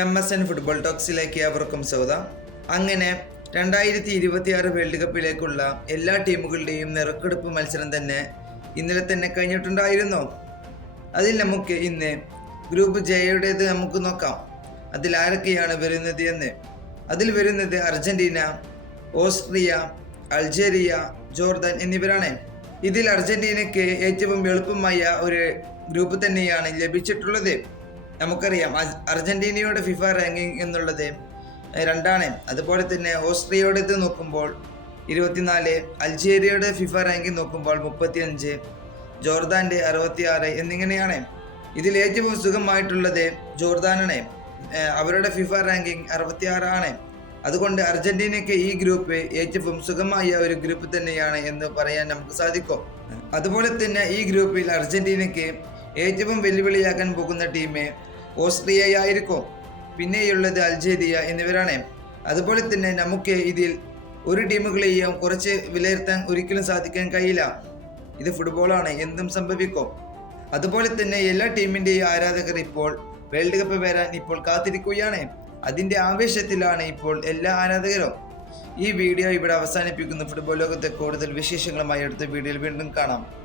M S N football ടോക്സിലേക്ക് അവർക്കും സ്വാഗതം. അങ്ങനെ രണ്ടായിരത്തി ഇരുപത്തിയാറ് വേൾഡ് കപ്പിലേക്കുള്ള എല്ലാ ടീമുകളുടെയും നിറക്കെടുപ്പ് മത്സരം തന്നെ ഇന്നലെ തന്നെ കഴിഞ്ഞിട്ടുണ്ടായിരുന്നു. അതിൽ നമുക്ക് ഇന്ന് ഗ്രൂപ്പ് ജയുടേത് നമുക്ക് നോക്കാം. അതിൽ ആരൊക്കെയാണ് വരുന്നത് എന്ന്. അതിൽ വരുന്നത് അർജന്റീന ഓസ്ട്രിയ അൾജേരിയ ജോർദാൻ എന്നിവരാണ്. ഇതിൽ അർജന്റീനയ്ക്ക് ഏറ്റവും എളുപ്പമായ ഒരു ഗ്രൂപ്പ് തന്നെയാണ് ലഭിച്ചിട്ടുള്ളത്. നമുക്കറിയാം. അർജ- അർജന്റീനയുടെ ഫിഫ റാങ്കിങ് എന്നുള്ളത് രണ്ടാണ്. അതുപോലെ തന്നെ ഓസ്ട്രിയയുടേത് നോക്കുമ്പോൾ ഇരുപത്തിനാല് അൾജീരിയയുടെ ഫിഫ റാങ്കിങ് നോക്കുമ്പോൾ മുപ്പത്തിയഞ്ച് ജോർദാന്റെ അറുപത്തിയാറ് എന്നിങ്ങനെയാണ്. ഇതിൽ ഏറ്റവും സുഖമായിട്ടുള്ളത് ജോർദാനാണ്. അവരുടെ ഫിഫ റാങ്കിങ് അറുപത്തിയാറാണ്. അതുകൊണ്ട് അർജന്റീനയ്ക്ക് ഈ ഗ്രൂപ്പ് ഏറ്റവും സുഖമായ ഒരു ഗ്രൂപ്പ് തന്നെയാണ് എന്ന് പറയാൻ നമുക്ക് സാധിക്കും. അതുപോലെ തന്നെ ഈ ഗ്രൂപ്പിൽ അർജന്റീനയ്ക്ക് ഏറ്റവും വെല്ലുവിളിയാക്കാൻ പോകുന്ന ടീം ഓസ്ട്രിയയായിരിക്കും. പിന്നെയുള്ളത് അൾജേരിയ എന്നിവരാണ്. അതുപോലെ തന്നെ നമുക്ക് ഇതിൽ ഒരു ടീമുകളെയും കുറച്ച് വിലയിരുത്താൻ ഒരിക്കലും സാധിക്കാൻ കഴിയില്ല. ഇത് ഫുട്ബോളാണ് എന്തും സംഭവിക്കും. അതുപോലെ തന്നെ എല്ലാ ടീമിന്റെയും ആരാധകർ ഇപ്പോൾ വേൾഡ് കപ്പ് വരാൻ ഇപ്പോൾ കാത്തിരിക്കുകയാണ്. അതിന്റെ ആവേശത്തിലാണ് ഇപ്പോൾ എല്ലാ ആരാധകരും. ഈ വീഡിയോ ഇവിടെ അവസാനിപ്പിക്കുന്നു. ഫുട്ബോൾ ലോകത്തെ കൂടുതൽ വിശേഷങ്ങളുമായി അടുത്ത വീഡിയോയിൽ വീണ്ടും കാണാം.